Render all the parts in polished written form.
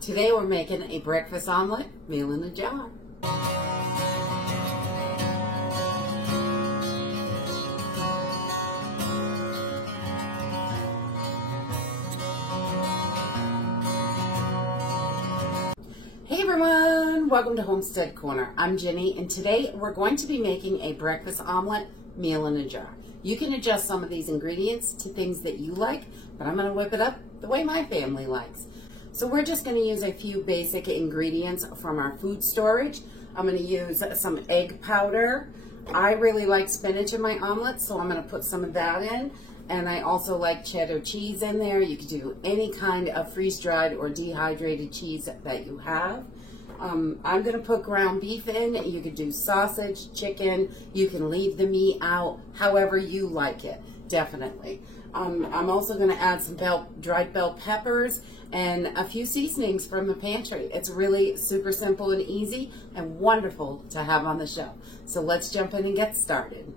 Today we're making a breakfast omelet, meal in a jar. Hey everyone, welcome to Homestead Corner. I'm Jenny, and today we're going to be making a breakfast omelet, meal in a jar. You can adjust some of these ingredients to things that you like, but I'm going to whip it up the way my family likes. So we're just going to use a few basic ingredients from our food storage. I'm going to use some egg powder. I really like spinach in my omelets, so I'm going to put some of that in. And I also like cheddar cheese in there. You could do any kind of freeze-dried or dehydrated cheese that you have. I'm going to put ground beef in. You could do sausage, chicken. You can leave the meat out, however you like it, definitely. I'm also going to add some dried bell peppers and a few seasonings from the pantry. It's really super simple and easy and wonderful to have on the shelf. So let's jump in and get started.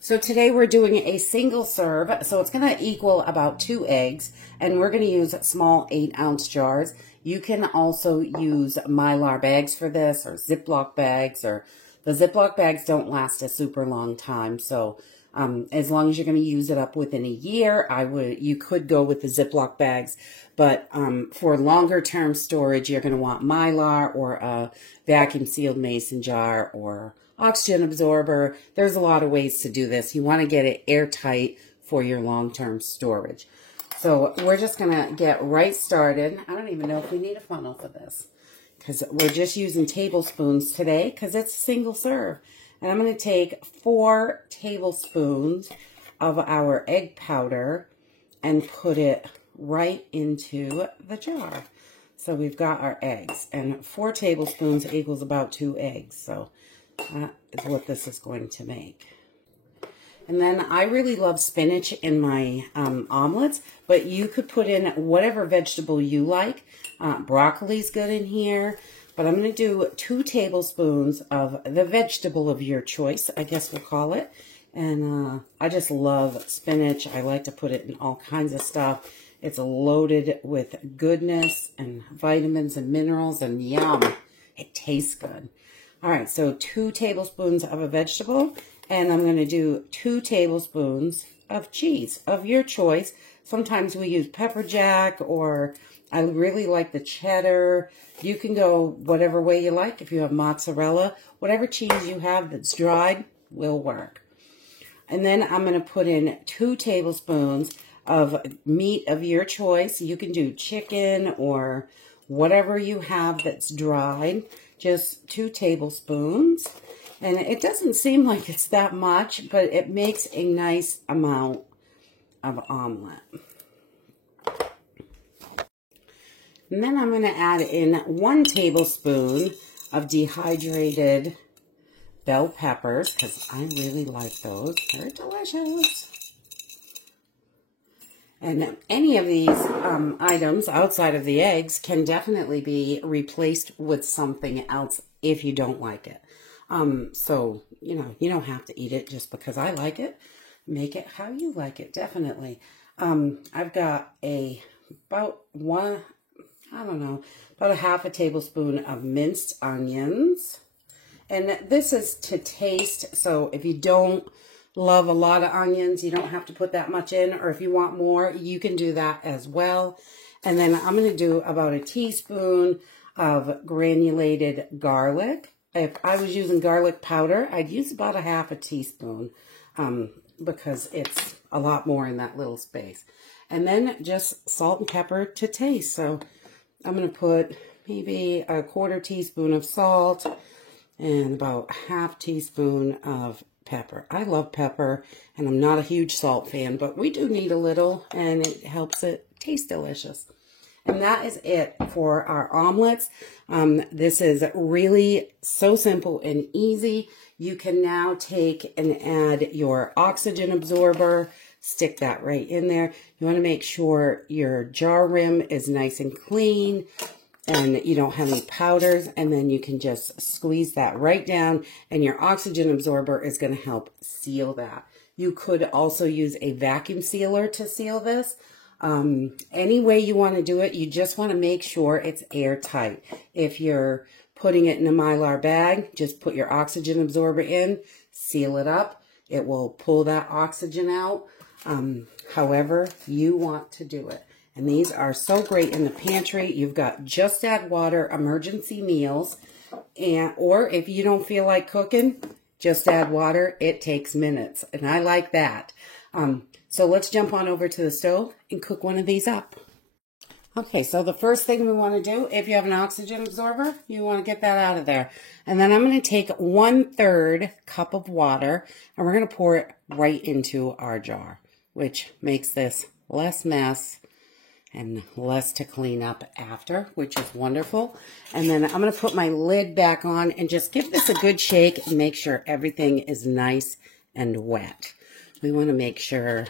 So today we're doing a single serve, so it's going to equal about 2 eggs, and we're going to use small 8-ounce jars. You can also use Mylar bags for this, or Ziploc bags, or the Ziploc bags don't last a super long time, so as long as you're going to use it up within a year, you could go with the Ziploc bags, but for longer term storage, you're going to want Mylar or a vacuum sealed mason jar or oxygen absorber. There's a lot of ways to do this. You want to get it airtight for your long-term storage. So we're just going to get right started. I don't even know if we need a funnel for this because we're just using tablespoons today because it's a single serve. And I'm going to take 4 tablespoons of our egg powder and put it right into the jar. So we've got our eggs, and 4 tablespoons equals about 2 eggs. So that is what this is going to make. And then I really love spinach in my omelets, but you could put in whatever vegetable you like. Broccoli's good in here, but I'm going to do 2 tablespoons of the vegetable of your choice, I guess we'll call it. And I just love spinach. I like to put it in all kinds of stuff. It's loaded with goodness and vitamins and minerals, and yum, it tastes good. All right, so 2 tablespoons of a vegetable, and I'm going to do 2 tablespoons of cheese of your choice. Sometimes we use pepper jack, or I really like the cheddar. You can go whatever way you like. If you have mozzarella, whatever cheese you have that's dried will work. And then I'm going to put in 2 tablespoons of meat of your choice. You can do chicken or whatever you have that's dried. Just 2 tablespoons. And it doesn't seem like it's that much, but it makes a nice amount of omelet. And then I'm going to add in 1 tablespoon of dehydrated bell peppers, because I really like those. They're delicious. And any of these items outside of the eggs can definitely be replaced with something else if you don't like it. So, you don't have to eat it just because I like it. Make it how you like it, definitely. I've got about a half a tablespoon of minced onions. And this is to taste, so if you don't love a lot of onions, you don't have to put that much in, or if you want more, you can do that as well. And then I'm going to do about a teaspoon of granulated garlic. If I was using garlic powder, I'd use about a half a teaspoon because it's a lot more in that little space. And then just salt and pepper to taste. So I'm going to put maybe a 1/4 teaspoon of salt and about ½ teaspoon of pepper. I love pepper, and I'm not a huge salt fan, but we do need a little, and it helps it taste delicious. And that is it for our omelets. This is really so simple and easy. You can now take and add your oxygen absorber, stick that right in there. You want to make sure your jar rim is nice and clean and you don't have any powders, and then you can just squeeze that right down, and your oxygen absorber is going to help seal that. You could also use a vacuum sealer to seal this. Any way you want to do it, you just want to make sure it's airtight. If you're putting it in a Mylar bag, just put your oxygen absorber in, seal it up. It will pull that oxygen out, however you want to do it. And these are so great in the pantry. You've got just add water emergency meals, or if you don't feel like cooking, just add water. It takes minutes, and I like that. So let's jump on over to the stove and cook one of these up. Okay, so the first thing we want to do, if you have an oxygen absorber, you want to get that out of there. And then I'm going to take 1/3 cup of water, and we're going to pour it right into our jar, which makes this less mess and less to clean up after, which is wonderful. And then I'm going to put my lid back on and just give this a good shake and make sure everything is nice and wet. We want to make sure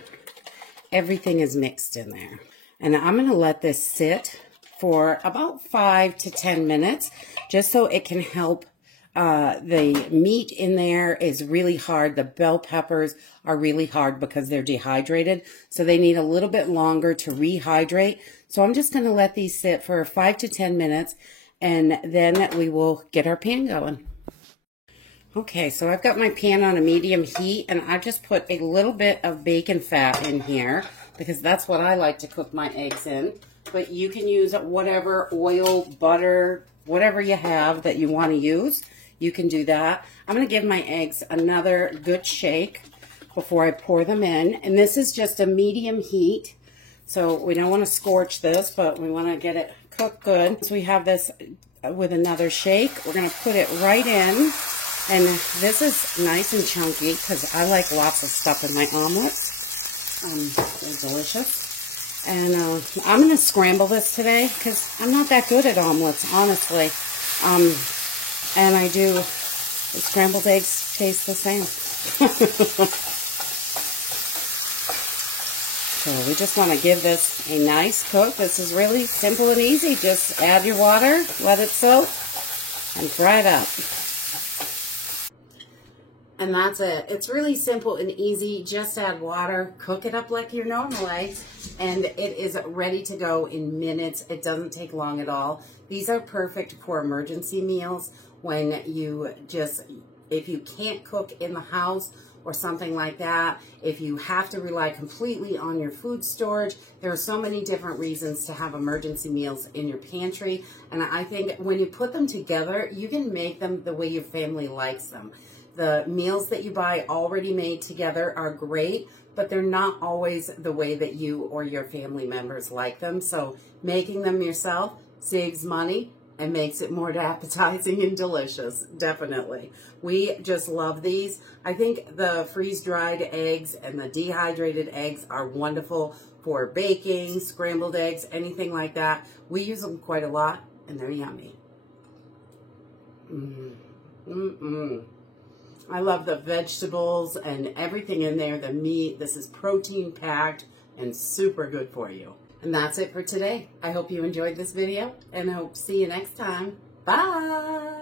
everything is mixed in there. And I'm going to let this sit for about 5 to 10 minutes, just so it can help. The meat in there is really hard. The bell peppers are really hard because they're dehydrated, so they need a little bit longer to rehydrate. So I'm just going to let these sit for 5 to 10 minutes, and then we will get our pan going. Okay, so I've got my pan on a medium heat, and I've just put a little bit of bacon fat in here because that's what I like to cook my eggs in. But you can use whatever oil, butter, whatever you have that you want to use. You can do that. I'm going to give my eggs another good shake before I pour them in. And this is just a medium heat, so we don't want to scorch this, but we want to get it cooked good. So we have this with another shake. We're going to put it right in. And this is nice and chunky because I like lots of stuff in my omelets. They're delicious. And I'm going to scramble this today because I'm not that good at omelets, honestly. And I do, the scrambled eggs taste the same. So we just want to give this a nice cook. This is really simple and easy. Just add your water, let it soak, and fry it up. And that's it. It's really simple and easy. Just add water, cook it up like your normal eggs, and it is ready to go in minutes. It doesn't take long at all. These are perfect for emergency meals when you just, if you can't cook in the house or something like that, if you have to rely completely on your food storage, there are so many different reasons to have emergency meals in your pantry. And I think when you put them together, you can make them the way your family likes them. The meals that you buy already made together are great, but they're not always the way that you or your family members like them. So making them yourself saves money and makes it more appetizing and delicious, definitely. We just love these. I think the freeze-dried eggs and the dehydrated eggs are wonderful for baking, scrambled eggs, anything like that. We use them quite a lot, and they're yummy. I love the vegetables and everything in there, the meat. This is protein packed and super good for you. And that's it for today. I hope you enjoyed this video, and I hope to see you next time. Bye!